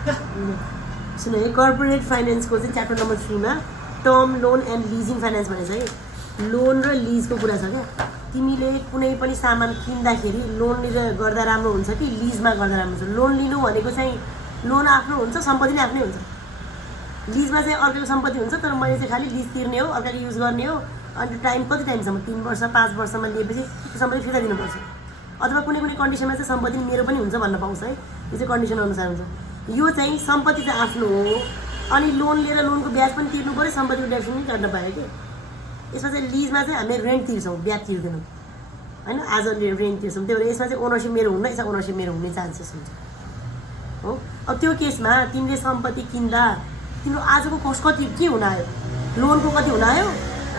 सुन है कर्पोरेट फाइनेन्सको चाहिँ chapter number 3 मा टर्म लोन एन्ड लिजिङ फाइनेन्स भनेछ है। लोन र लिजको कुरा छ क्या। तिमीले कुनै पनि सामान किन्दाखेरि लोन लिएर गर्दा राम्रो हुन्छ कि लिजमा गर्दा राम्रो हुन्छ? लोन लिनु भनेको चाहिँ लोन आफ्नो हुन्छ, सम्पत्ति नै आफ्नै हुन्छ। लिजमा चाहिँ अर्काको सम्पत्ति हुन्छ, तर मैले चाहिँ खालि लिज तिर्ने हो, अर्काको युज गर्ने हो। अनि टाइम कति टाइमसम्म? 3 वर्ष 5 वर्षमा लिएपछि त्यो सम्पत्ति फिर्ता दिनुपर्छ। अथवा कुनै कुनै कन्डिसनमा चाहिँ सम्पत्ति मेरो पनि हुन्छ भन्न पाउँछ है। यो चाहिँ कन्डिसन अनुसार हुन्छ। यो चाहिँ सम्पत्ति चाहिँ आफ्नो हो, अनि लोन लिएर लोनको ब्याज पनि तिर्नु पऱ्यो, सम्पत्तिको डेप्सन पनि काट्न पायो कि। यसमा चाहिँ लिजमा चाहिँ हामीले रेन्ट तिर्छौँ, ब्याज तिर्दैनौँ होइन। आज रेन्ट तिर्छौँ, त्यही भएर यसमा चाहिँ ओनरसिप मेरो हुन्न, यसमा ओनरसिप मेरो हुने चान्सेस हुन्छ हो। अब त्यो केसमा तिमीले सम्पत्ति किन्दा तिम्रो आजको कस्ट कति के हुन आयो, लोनको कति हुन आयो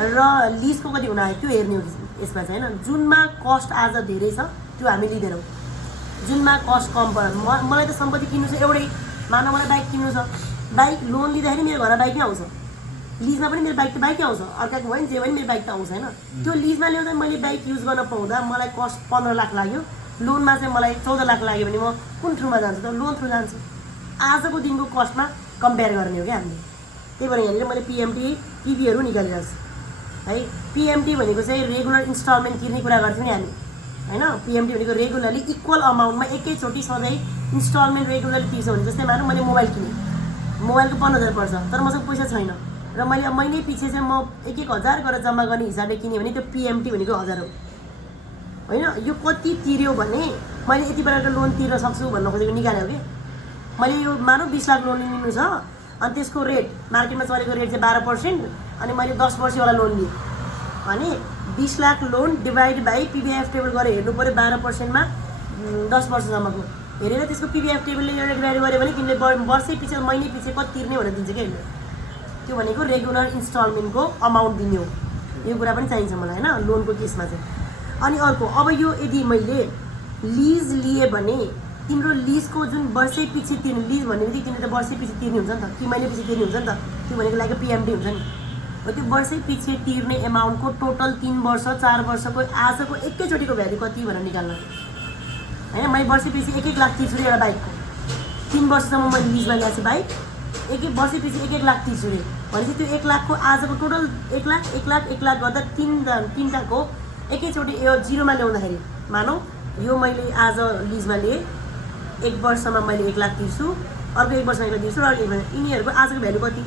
र लिजको कति हुन आयो त्यो हेर्ने हो यसमा चाहिँ होइन। जुनमा कस्ट आज धेरै छ त्यो हामी लिँदैनौँ, जुनमा कस्ट कम पर्छ। मलाई त सम्पत्ति किन्नु छ एउटै, मानव मलाई बाइक किन्नु छ, बाइक लोन लिँदाखेरि मेरो घरमा बाइक नै आउँछ, लिजमा पनि मेरो बाइक त बाइकै आउँछ, अर्काको भयो नि जे पनि मेरो बाइक त आउँछ होइन। त्यो लिजमा ल्याउँदा मैले बाइक युज गर्न पाउँदा मलाई कस्ट 15 लाख लाग्यो, लोनमा चाहिँ मलाई 14 लाख लाग्यो भने म कुन थ्रुमा जान्छु त? लोन थ्रु जान्छु। आजको दिनको कस्टमा कम्पेयर गर्ने हो क्या हामीले। त्यही भएर यहाँनिर मैले पिएमटी पिबीहरू निकालिरहेको छु है। पिएमटी भनेको चाहिँ रेगुलर इन्स्टलमेन्ट तिर्ने कुरा गर्थ्यौँ नि हामी होइन। पिएमटी भनेको रेगुलरली इक्वल अमाउन्टमा एकैचोटि सधैँ इन्स्टलमेन्ट रेगुलरली तिर्छ भने। जस्तै मानौँ मैले मोबाइल किनेँ, मोबाइलको 15,000 पर्छ, तर मसँग पैसा छैन र मैले अब महिनै पछि चाहिँ म 1-1 हजार गरेर जम्मा गर्ने हिसाबले किनेँ भने त्यो पिएमटी भनेको 1000 हो होइन। यो कति तिर्यो भने मैले यति बेला लोन तिर्न सक्छु भन्न खोजेको निकाल्यो कि। मैले यो मानौँ 20 लाख लोन लिनु छ, अनि त्यसको रेट मार्केटमा चलेको रेट चाहिँ 12%, अनि मैले 10 वर्षवाला लोन लिएँ भने 20 lakh loan divide by PVIF table गरेर हेर्नु पऱ्यो 12%मा 10 वर्षसम्मको हेरेर त्यसको पिबिआइएफ टेबलले एउटा डिभाइड गऱ्यो भने तिमीले वर्षै पछि महिनै पछि कति तिर्ने भनेर दिन्छ क्या यसले। त्यो भनेको रेगुलर इन्स्टलमेन्टको अमाउन्ट दिने हो। यो कुरा पनि चाहिन्छ मलाई होइन लोनको केसमा चाहिँ। अनि अर्को, अब यो यदि मैले लिज लिएँ भने तिम्रो लिजको जुन वर्षै पछि तिर्ने, लिज भनेपछि तिमीले त वर्षै पछि तिर्ने हुन्छ नि त, कि महिनै पछि तिर्ने हुन्छ नि त, त्यो भनेको लागि पिएमटी हुन्छ नि। त्यो वर्षै पछि तिर्ने एमाउन्टको टोटल 3 वर्ष 4 वर्षको आजको एकैचोटिको भ्यालु कति भनेर निकाल्नु होइन। मैले वर्षै पछि 1-1 लाख तिर्छु एउटा बाइकको, 3 वर्षसम्म मैले लिजमा ल्याएको छु बाइक, वर्षै पछि 1-1 लाख तिर्छु रे भनेपछि त्यो 1 लाखको आजको टोटल 1 लाख 1 लाख 1 लाख गर्दा तिनटाको एकैचोटि यो जिरोमा ल्याउँदाखेरि मानौँ यो मैले आज लिजमा लिएँ, 1 वर्षमा मैले 1 लाख तिर्छु, अर्को 1 वर्षमा 1 लाख तिर्छु र अर्को 1 वर्ष, यिनीहरूको आजको भ्यालु कति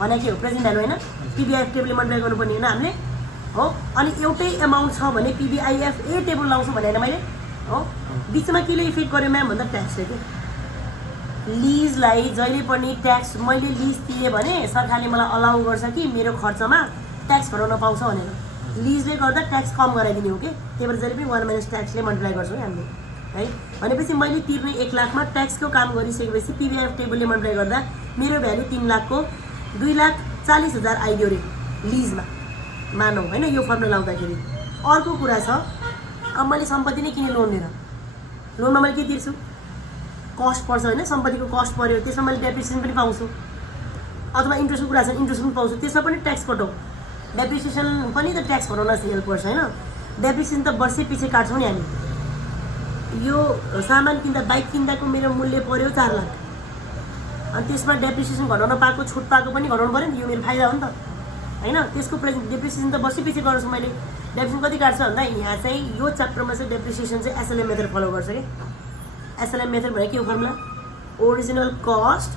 भने के हो? प्रेजेन्ट भ्यालु होइन, पिबिआइएफ टेबलले मल्टिप्लाई गर्नुपर्ने होइन हामीले हो। अनि एउटै एमाउन्ट छ भने पिबिआइएफ ए टेबल लाउँछु भनेर मैले हो। बिचमा केले इफेक्ट गर्यो म्याम भन्दा ट्याक्सले के। लिजलाई जहिले पनि ट्याक्स मैले लिज तिरेँ भने सरकारले मलाई अलाउ गर्छ कि मेरो खर्चमा ट्याक्स भराउन पाउँछ भनेर। लिजले गर्दा ट्याक्स कम गराइदिने हो कि, त्यही भएर जहिले पनि 1 - ट्याक्सले मल्टिप्लाई गर्छौँ हामीले है। भनेपछि मैले तिर्ने 1 लाखमा ट्याक्सको काम गरिसकेपछि पिबिआइएफ टेबलले मल्टिप्लाई गर्दा मेरो भ्यालु 3 लाखको 2,40,000 आइदियो रे लिजमा मानौँ होइन। यो फर्मुला लाउँदाखेरि अर्को कुरा छ, अब मैले सम्पत्ति नै किनेँ लोन लिएर, लोनमा मैले के तिर्छु? कस्ट पर्छ होइन, सम्पत्तिको कस्ट पऱ्यो, त्यसमा मैले डेप्रिसिएसन पनि पाउँछु, अथवा इन्ट्रेस्टको कुरा छ इन्ट्रेस्ट पनि पाउँछु, त्यसमा पनि ट्याक्स कटौँ। डेप्रिसिएसन पनि त ट्याक्स भराउन हेल्प गर्छ होइन। डेप्रिसिएसन त वर्षै पछि काट्छौँ नि हामी। यो सामान किन्दा बाइक किन्दाको मेरो मूल्य पऱ्यो 4 लाख, अनि त्यसमा डेप्रिसिएसन घटाउन पाएको, छुट पाएको पनि घटाउनु पऱ्यो नि, यो मेरो फाइदा हो नि त होइन। त्यसको डेप्रिसिएसन त वर्षै पछि गर्छु मैले। डेप्रिसिएसन कति काट्छ भन्दा यहाँ चाहिँ यो च्याप्टरमा चाहिँ डेप्रिसिएसन चाहिँ एसएलएम मेथड फलो गर्छ कि। एसएलएम मेथड भनेको के हो formula? Original cost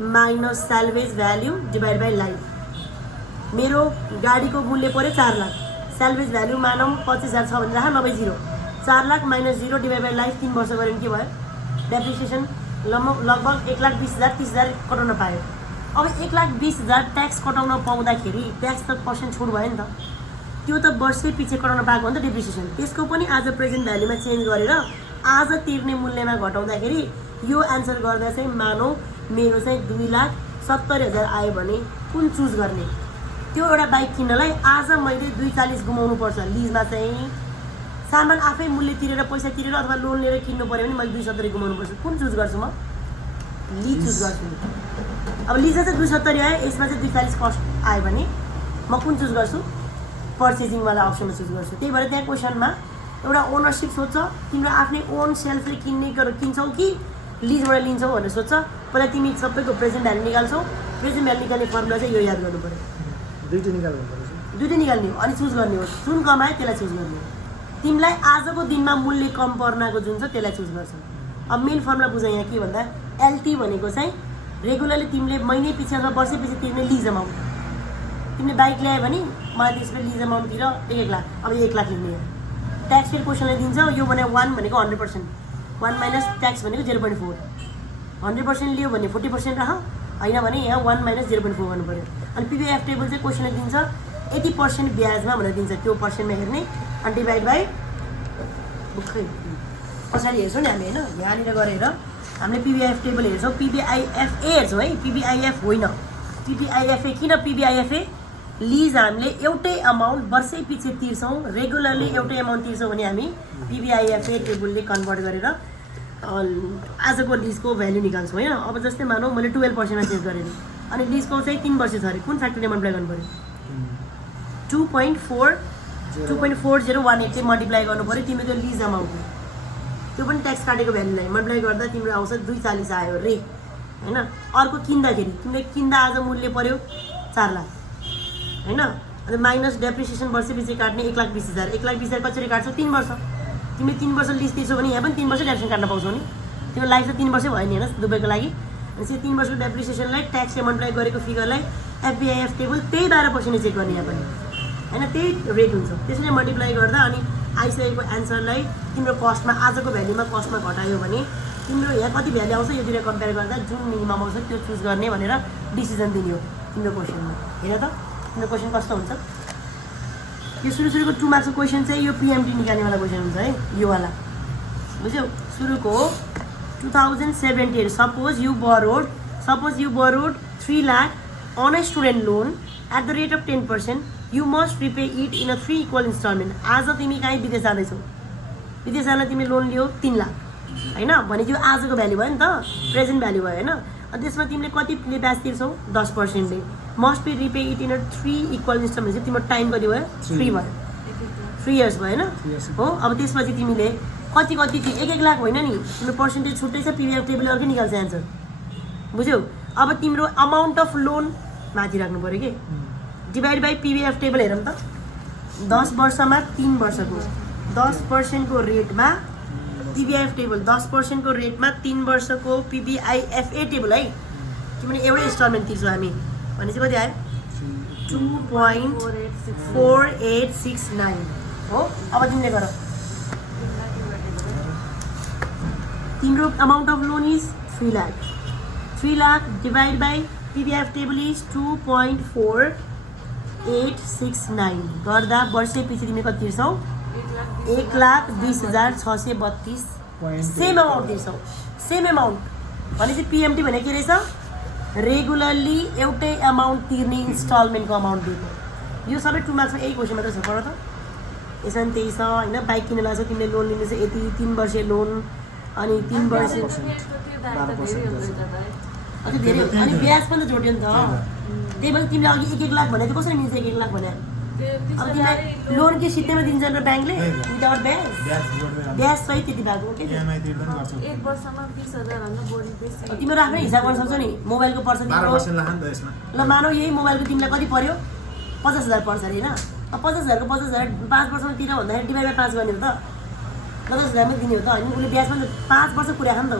minus salvage value divide by life. मेरो गाडीको मूल्य पऱ्यो 4 लाख, सेल्भेज भ्याल्यु मानौँ 25,000 छ भने राख, 90 0, 4 lakh minus 0 divide by life 3 वर्ष गऱ्यो भने के भयो? डेप्रिसिएसन लगभग 1,20,000 30,000 कटाउन पायो। अब 1,20,000 ट्याक्स कटाउन पाउँदाखेरि ट्याक्स त पर्सेन्ट छुट भयो नि त, त्यो त वर्षै पछि कटाउन पाएको हो नि त डेप्रिसिएसन। त्यसको पनि आज प्रेजेन्ट भ्याल्युमा चेन्ज गरेर आज तिर्ने मूल्यमा घटाउँदाखेरि यो एन्सर गर्दा चाहिँ मानौँ मेरो चाहिँ 2,70,000 आयो भने कुन चुज गर्ने? त्यो एउटा बाइक किन्नलाई आज मैले 2,40,000 गुमाउनु पर्छ, लिजमा चाहिँ सामान आफै मूल्य तिरेर पैसा तिरेर अथवा लोन लिएर किन्नु पऱ्यो भने मैले 270 गुमाउनु पर्छ। कुन चुज गर्छु म? लिज चुज गर्छु। अब लिजमा चाहिँ 270 आयो, यसमा चाहिँ 2,40,000 कस्ट आयो भने म कुन चुज गर्छु? पर्चेजिङवाला अप्सनमा चुज गर्छु। त्यही भएर त्यहाँ क्वेसनमा एउटा ओनरसिप सोध्छ, तिम्रो आफ्नै ओन सेल्फले किन्छौ कि लिजबाट लिन्छौ भनेर सोध्छ पहिला तिमी सबैको प्रेजेन्ट भ्यालु निकाल्छौ प्रेजेन्ट भ्यालु निकाल्ने फर्मुला चाहिँ यो याद गर्नु पऱ्यो दुईटै निकाल्ने हो अनि चुज गर्ने हो जुन कमाए त्यसलाई चुज गर्ने हो तिमीलाई आजको दिनमा मूल्य कम पर्नाको जुन छ त्यसलाई चुज गर्छौ अब मेन फर्मुला बुझ यहाँ के भन्दा एलटी भनेको चाहिँ रेगुलरली तिमीले महिनै पछि अथवा वर्षै पछि तिर्ने लिज अमाउन्ट तिमीले बाइक ल्यायो भने मलाई त्यसपछि लिज अमाउन्ट तिर 1 लाख अब 1 लाख लिने हो ट्याक्स फेरि क्वेसनलाई दिन्छ यो भने 1 भनेको 100% 1 माइनस ट्याक्स भनेको 0.4 100% लियो भने 40% राख होइन भने यहाँ 1 माइनस 0.4 गर्नु पऱ्यो अनि पिबिआइएफ टेबल चाहिँ क्वेसनले दिन्छ 80% ब्याजमा भनेर दिन्छ त्यो पर्सेन्टमा हेर्ने अनि डिभाइड बाई बुक्खै पछाडि हेर्छौँ नि हामी होइन यहाँनिर गरेर हामीले पिबिआइएफ टेबल हेर्छौँ पिबिआइएफए हेर्छौँ है पिबिआइएफ होइन पिबिआइएफए किन पिबिआइएफए लिज हामीले एउटै अमाउन्ट वर्षै पछि तिर्छौँ रेगुलरली एउटै अमाउन्ट तिर्छौँ भने हामी पिबिआइएफए टेबलले कन्भर्ट गरेर आजको लिजको भ्याल्यु निकाल्छौँ होइन अब जस्तै मानौँ मैले 12%मा चेन्ज गरेँ अनि लिजको चाहिँ 3 वर्ष छ अरे कुन फ्याक्टरले मल्टिप्लाई गर्नु पऱ्यो 2.4018 चाहिँ मल्टिप्लाई गर्नु पऱ्यो तिम्रो त्यो लिज अमाउन्ट त्यो पनि ट्याक्स काटेको भ्याल्युलाई मल्टिप्लाई गर्दा तिम्रो आउँछ 240 आयो रे होइन अर्को किन्दाखेरि तिमीले किन्दा आज मूल्य पऱ्यो 4 लाख होइन अनि माइनस डेप्रिसिएसन वर्षपछि काट्ने 1,20,000 1,20,000 कसरी काट्छौ 3 वर्ष तिमीले 3 वर्ष लिज तिर्छौ भने यहाँ पनि 3 वर्ष डेप्रिसिएसन काट्न पाउँछौ नि तिम्रो लाइफ त 3 वर्षै भयो नि होइन दुबईको लागि अनि त्यो 3 वर्षको डेप्रिसिएसनलाई ट्याक्सले मल्टिप्लाई गरेको फिगरलाई एफबिआइएफ टेबल त्यही 12% चेक गर्ने यहाँ पनि होइन त्यही रेट हुन्छ त्यसरी मल्टिप्लाई गर्दा अनि आइसकेको एन्सरलाई तिम्रो कस्टमा आजको भ्याल्युमा कस्टमा घटायो भने तिम्रो यहाँ कति भ्याल्यु आउँछ यो दुईवटा कम्पेयर गर्दा जुन मिनिमम आउँछ त्यो चुज गर्ने भनेर डिसिजन दिने हो तिम्रो क्वेसनमा हेर त तिम्रो क्वेसन कस्तो हुन्छ यो सुरुको 2 मार्क्सको क्वेसन चाहिँ यो पिएमटी निकाल्नेवाला क्वेसन हुन्छ है योवाला बुझ्यौ सुरुको 2017 suppose you burrowed 3 lakh on a student loan at the rate of 10%, you must repay it in a 3 equal installment. आज तिमी कहीँ विदेश जाँदैछौ विदेश जान तिमी लोन लियो 3 लाख होइन भने त्यो आजको भ्याल्यु भयो नि त प्रेजेन्ट भ्याल्यु भयो होइन अनि त्यसमा तिमीले कतिले ब्याज तिर्छौ 10%ले must be repay it in a 3 equal installment तिम्रो टाइम कति भयो 3 भयो 3 इयर्स भयो होइन हो अब त्यसपछि तिमीले कति 1 लाख होइन नि तिम्रो पर्सेन्टेज छुट्टै छ पिबिआइएफ टेबलले अर्कै निकाल्छ एन्सर बुझ्यौ अब तिम्रो अमाउन्ट अफ लोन माथि राख्नु पऱ्यो कि डिभाइड बाई पिबिआइएफ टेबल हेरौँ त 10 वर्षमा 3 वर्षको 10% को रेटमा पिबिआइएफ टेबल 10% को रेटमा 3 वर्षको पिबिआइएफए टेबल है किनभने एउटै इन्स्टलमेन्ट तिर्छौँ हामी भनेपछि कति आयो 2.4869 हो अब तिमीले गर तिम्रो amount of loan is 3 lakh divide by PVIF table is 2.4869 गर्दा वर्षै पछि तिमीले कति तिर्छौ 1,20,632 सेम अमाउन्ट तिर्छौ सेम अमाउन्ट भनेपछि पिएमटी भने के रहेछ रेगुलरली एउटै अमाउन्ट तिर्ने इन्स्टलमेन्टको अमाउन्ट दिएको यो सबै 2 मार्क्समा यही क्वेसन मात्र छ पढ त यसमा पनि त्यही छ होइन बाइक किन्न लाग्छ तिमीले लोन लिनु छ यति 3 वर्ष लोन अनि 3 वर्ष अझै धेरै अनि ब्याज पनि त जोड्यो नि त त्यही भएर तिमीले अघि 1 लाख भने चाहिँ कसरी मिल्छ 1 लाख भने अब तिमीलाई लोन के सित्तैमा दिन्छ र ब्याङ्कले विदाउट ब्याज सहित त्यति भएको के तिमीहरू आफ्नै हिसाब गर्न सक्छौ नि मोबाइलको पर्छ ल मानौ यही मोबाइलको तिमीलाई कति पर्यो 50,000 पर्छ अरे होइन अब 50,000 को 50,000 5 वर्षमा तिर भन्दाखेरि डिभाइड बाई 5 गर्ने हो त 10,000 मै दिने हो त होइन उसले ब्याज पनि 5 वर्ष पुऱ्याएको नि त ऊ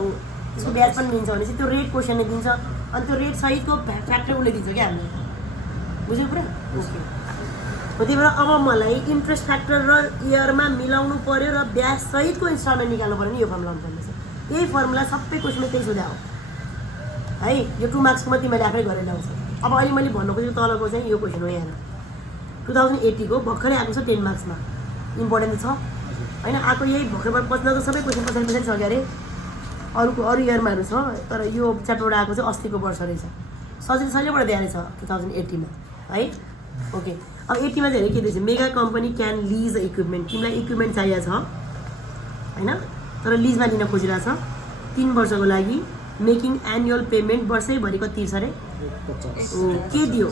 त्यसको ब्याज पनि दिन्छ भने चाहिँ त्यो रेट क्वेसनले दिन्छ अनि त्यो रेट सहितको फ्याक्टर उसले दिन्छ क्या हामीले बुझ्यौ पुरा ओके हो त्यही भएर अब मलाई इन्ट्रेस्ट फ्याक्टर र इयरमा मिलाउनु पर्यो र ब्याज सहितको इन्स्टलमेन्ट निकाल्नु पर्यो नि यो फर्मुला अनुसार यही फर्मुला सबै क्वेसनमा त्यही सोध्या हो है यो 2 मार्क्सकोमा तिमीले आफै गरेर ल्याउँछ अब अहिले मैले भन्नु खोजेको तलको चाहिँ यो क्वेसन हो यहाँ 2080 को भर्खरै आएको छ 10 मार्क्समा इम्पोर्टेन्ट छ होइन आएको यही भर्खर पछिल्लो त सबै क्वेसन पछाडि सक्यो अरे अरू इयरमाहरू छ तर यो च्याप्टरबाट आएको चाहिँ अस्तिको वर्ष रहेछ सजिलोबाट दिएर छ 2080 मा है ओके अब 80 मा चाहिँ के दिएछ mega company can lease equipment तिमीलाई इक्विपमेन्ट चाहिएको छ होइन तर लिजमा लिन खोजिरहेको छ 3 वर्षको लागि मेकिङ एनुअल पेमेन्ट वर्षैभरि कति तिर्छ अरे के दियो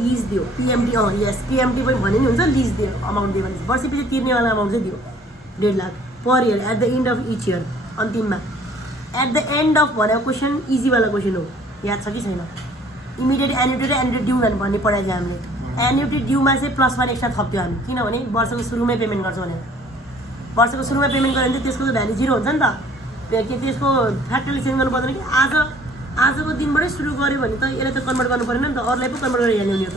लिज दियो पिएमटी यस पिएमटी पनि भने नि हुन्छ लिज दियो अमाउन्ट दियो भने वर्षपछि तिर्नेवाला अमाउन्ट चाहिँ दियो 1.5 lakh per year at the end of each year अन्तिममा एट द एन्ड अफ भनेको क्वेसन इजीवाला क्वेसन हो, याद छ कि छैन? इमिडिएट एन्युटी र एन्युटी ड्यू भन्ने पढाएको थियो हामीले। एन्युटी ड्यूमा चाहिँ +1 एक्स्ट्रा थप्थ्यो हामी, किनभने वर्षको सुरुमै पेमेन्ट गर्छौँ भने। वर्षको सुरुमा पेमेन्ट गऱ्यो भने त्यसको त भ्याल्यु 0 हुन्छ नि त। त्यसको फ्याक्टरले चेन्ज गर्नु पर्दैन कि आजको दिनबाटै सुरु गऱ्यो भने त यसलाई त कन्भर्ट गर्नु परेन नि त, अरूलाई पो कन्भर्ट गरेर ल्याउने हो त,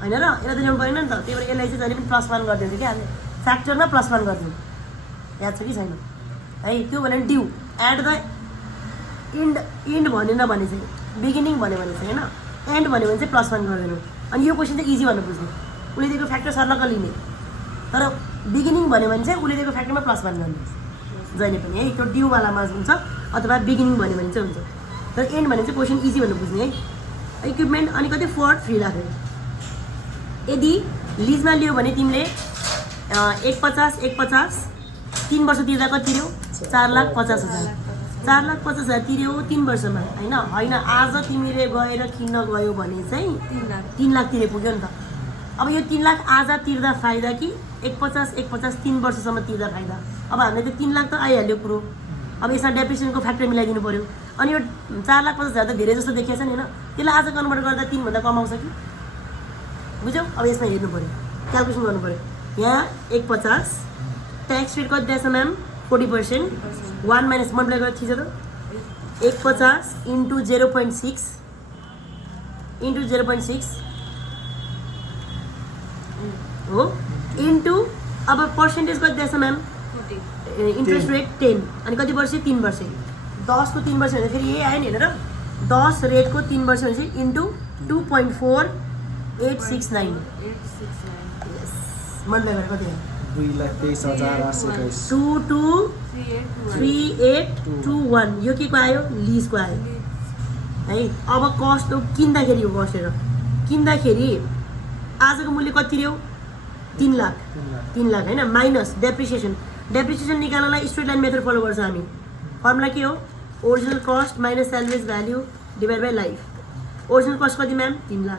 होइन र? यसलाई त ल्याउनु परेन नि त। त्यही भएर यसलाई चाहिँ जहिले पनि +1 गरिदिन्थ्यो कि हामीले, फ्याक्टरमा +1 गरिदिउँ। याद छ कि छैन है? त्यो भने ड्यू एट द इन्ड भनेन भने चाहिँ, बिगिनिङ भन्यो भने चाहिँ, होइन एन्ड भन्यो भने चाहिँ +1 गरिदिनु। अनि यो क्वेसन चाहिँ इजी भनेर बुझ्नु, उसले दिएको फ्याक्टर सर्लक्क लिने। तर बिगिनिङ भन्यो भने चाहिँ उसले दिएको फ्याक्टरमा +1 गर्ने जहिले पनि है। त्यो ड्यूवालामा हुन्छ अथवा बिगिनिङ भन्यो भने चाहिँ हुन्छ। तर एन्ड भने चाहिँ क्वेसन इजी भनेर बुझ्ने है। इक्विपमेन्ट अनि कति 4 लाख। यदि लिजमा लियो भने तिमीले 150 3 वर्ष तिर्दा कति तिर्यौ? 4,50,000। 4,50,000 तिर्यौ 3 वर्षमा, होइन आज तिमीले गएर किन्न गयो भने चाहिँ 3 लाख तिरे पुग्यो नि त। अब यो 3 लाख आज तिर्दा फाइदा कि 150 3 वर्षसम्म तिर्दा फाइदा? अब हामीले त 3 लाख त आइहाल्यो कुरो। अब यसमा डेप्रिसिएसनको फ्याक्टर मिलाइदिनु पऱ्यो। अनि यो 4,50,000 त धेरै जस्तो देखिएछ नि, होइन? त्यसलाई आज कन्भर्ट गर्दा 3 भन्दा कम आउँछ कि? बुझ्यौ? अब यसमा हेर्नु पऱ्यो, क्यालकुलेसन गर्नु पऱ्यो। यहाँ 150 ट्याक्स रेट कति दिएछ म्याम? 40%। 1 माइनस मल्टिप्लाई गरेर थिच त 150 इन्टु 0.6 इन्टु 0.6 हो, इन्टु अब पर्सेन्टेज कति दिएछ म्याम? Interest rate 10। अनि कति वर्ष? 3 वर्ष। 10 को 3 वर्ष भने फेरि यही आयो नि, हेरेर 10 रेटको 3 वर्ष भने चाहिँ इन्टु 2.4869। मल्टिप्लाई गरेर कति? 2,23,821। यो के को आयो? लिजको आयो है। अब कस्ट किन्दाखेरि हो, कस्टेर किन्दाखेरि आजको मूल्य कति तिर्यौ? 3 लाख। 3 लाख होइन, माइनस डेप्रिसिएसन। डेप्रिसिएसन निकाल्नलाई स्ट्रेट लाइन मेथड फलो गर्छ हामी। फर्मुला के हो? Original cost minus salvage value divide by life. Original cost कति ma'am? 3 lakh.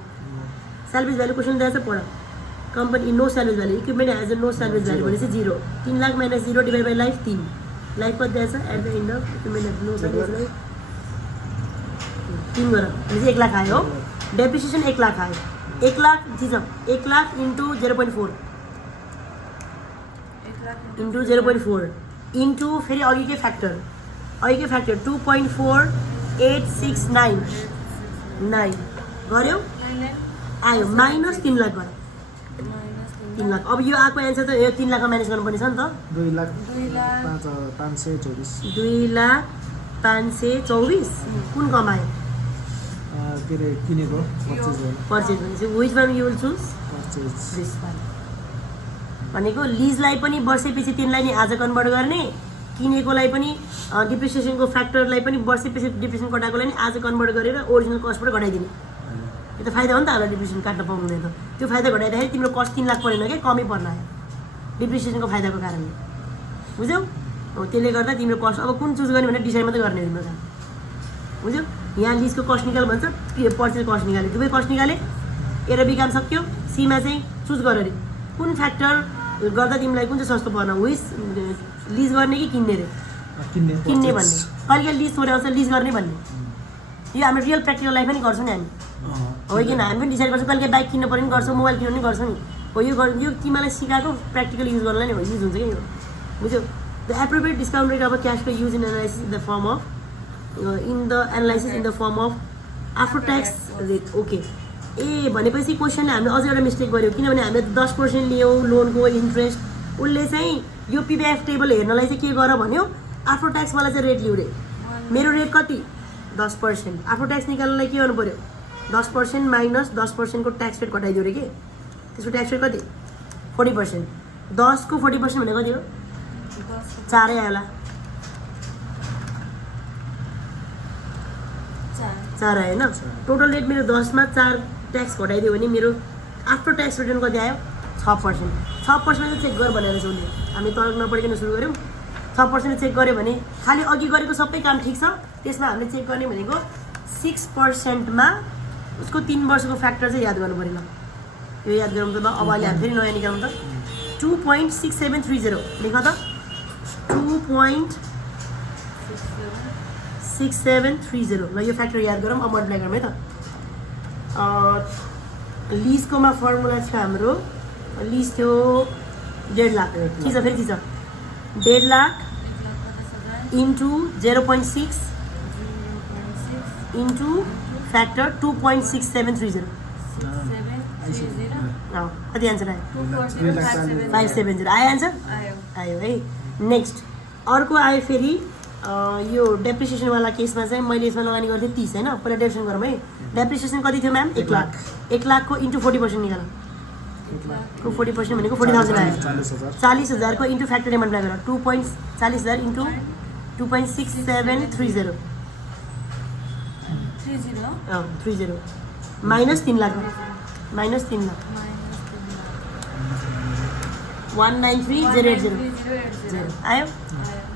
Salvage value question दिएछ पढ। Company no salary value equipment has no salary value भने चाहिँ 0 3 lakh minus 0 divide by life 3 life कति दिएछ at the end of equipment has no salary value 3 गर भने 1 लाख आयो डेप्रिसिएसन 1 लाख आयो 1 लाख चीज 1 लाख इन्टु 0.4 इन्टु 0.4 इन्टु फेरि अघिकै फ्याक्टर 2.4869 गर्यो आयो माइनस 3 लाख गर्यो 3 लाख अब यो आको एन्सर त यो 3 लाखमा म्यानेज गर्नुपर्ने छ नि त 2,524 कुन कमायो के रे किनेको परचेज भनेपछि which one you will choose this one भनेको लिजलाई पनि वर्षैपछि तिनलाई नि आज कन्भर्ट गर्ने किनेकोलाई पनि डिप्रिसिएसनको फ्याक्टरलाई पनि वर्षैपछि डिप्रिसिएसन कटाएकोलाई नि आज कन्भर्ट गरेर ओरिजिनल कस्टबाट घटाइदिने यो त फाइदा हो नि त हामीलाई डिप्रिसिएसन काट्न पाउनुहुँदैन त त्यो फाइदा घटाइदाखेरि तिम्रो कस्ट 3 लाख परेन के कमै पर्न आयो डिप्रिसिएसनको फाइदाको कारणले बुझ्यौ हो त्यसले गर्दा तिम्रो कस्ट अब कुन चुज गर्ने भने डिसाइड मात्रै गर्ने तिम्रो काम बुझ्यौ यहाँ लिजको कस्ट निकाल भन्छ पर्चेज कस्ट निकाले दुवै कस्ट निकाले ए र बी काम सक्यो सीमा चाहिँ चुज गर रे कुन फ्याक्टर गर्दा तिमीलाई कुन चाहिँ सस्तो पर्न विस लिज गर्ने कि किन्ने रे किन्ने भन्ने कहिले लिज छोडे आउँछ लिज गर्ने भन्ने यो हाम्रो रियल प्र्याक्टिकल लाइफ पनि गर्छौँ नि हामी हो कि हामी पनि डिसाइड गर्छौँ कहिले बाइक किन्नु पर्ने गर्छौँ मोबाइल किन्नु पनि गर्छौँ नि हो यो तिमीलाई सिकाएको प्र्याक्टिकल युज गर्नलाई नै हो युज हुन्छ कि यो बुझ्यौ the appropriate discount rate of cash flow use in analysis in the firm of after tax rate okay ए भनेपछि क्वेसनले हामीले अझै एउटा मिस्टेक गर्यौँ किनभने हामीले 10% लियौँ लोनको इन्ट्रेस्ट उसले चाहिँ यो पिबिएफ टेबल हेर्नलाई चाहिँ के गर भन्यो आफ्टर ट्याक्सवाला चाहिँ रेट लिउ रे मेरो रेट कति 10% आफ्टर ट्याक्स निकाल्नलाई के गर्नु पऱ्यो 10% माइनस 10% को ट्याक्स रेट घटाइदियो रे के त्यसको ट्याक्स रेट कति 40% 10 को 40% भनेको कति हो 4 आयो 4 आयो होइन टोटल रेट मेरो 10 मा 4 ट्याक्स घटाइदियो भने मेरो आफ्टर ट्याक्स रिटर्न कति आयो 6% 6% चेक गर भनेर चाहिँ उसले हामी तल नपढिकन सुरु गऱ्यौँ 6% चेक गऱ्यो भने खालि अघि गरेको सबै काम ठिक छ त्यसमा हामीले चेक गर्ने भनेको 6% मा उसको 3 वर्षको फ्याक्टर चाहिँ याद गर्नु पऱ्यो ल यो याद गरौँ त ल अब अहिले हामी फेरि नयाँ निकालौँ त 2.6730 लेख त 2.6730 6730 ल यो फ्याक्टर याद गरौँ अब मल्टिप्लाई गरौँ है त लिजकोमा फर्मुला थियो हाम्रो लिज थियो 1.5 लाख ठिक छ फेरि ठिक छ 1.5 लाख इन्टु 0.6 इन्टु फ्याक्टर 2.6730 कति एन्सर आयो 570 आयो एन्सर आयो है नेक्स्ट अर्को आयो फेरि यो डेप्रिसिएसनवाला केसमा चाहिँ मैले यसमा लगानी गर्थेँ 30 होइन पहिला डेप्रिसिएसन गरौँ है डेप्रिसिएसन कति थियो म्याम 1 लाख 1 लाखको इन्टु 40% निकाल 40% भनेको 40,000 आयो 40,000 को इन्टु फ्याक्टर मल्टिप्लाई गर 2.40,000 into 2.6730 30 minus 3 lakh minus 3 lakh 193,080 आयो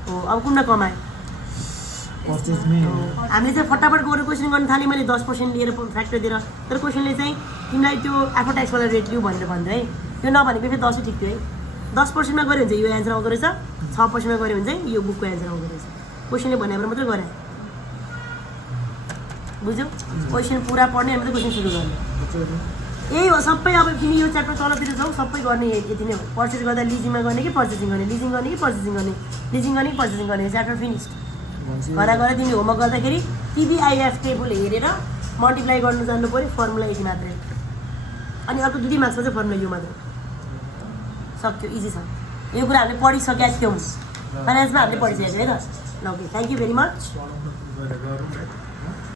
हो अब कुन कम आयो हामीले चाहिँ फटाफट गएर क्वेसन गर्न थाल्यौँ मैले 10% लिएर फ्याक्टर दिएर तर क्वेसनले चाहिँ तिमीलाई त्यो आफ्टर ट्याक्सवाला रेट लिऊ भनेर भन्थ्यो है त्यो नभनेको फेरि 10 ठिक थियो है 10%मा गऱ्यो भने चाहिँ यो एन्सर आउँदो रहेछ 6%मा गऱ्यो भने चाहिँ यो बुकको एन्सर आउँदो रहेछ क्वेसनले भनेर मात्रै गरे बुझ्यौ क्वेसन पुरा पढ्ने अनि मात्रै क्वेसन सुरु गर्ने यही हो सबै अब तिमी यो च्याप्टर तलतिर जाऊ सबै गर्ने यति नै हो पर्चेस गर्दा लिजिङमा गर्ने कि पर्चेसिङ गर्ने लिजिङ गर्ने कि पर्चेसिङ गर्ने लिजिङ गर्ने कि पर्चेसिङ गर्ने च्याप्टर फिनिस्ड घर गएर तिमी होमवर्क गर्दाखेरि टिबिआइएफ टेबल हेरेर मल्टिप्लाई गर्नु जान्नु पऱ्यो फर्मुला यति मात्रै अनि अर्को 2 मार्क्समा चाहिँ फर्मुला यो मात्रै सक्यो इजी छ यो कुरा हामीले पढिसकेका थियौँ फाइनेन्समा हामीले पढिसकेको है त ल okay thank you very much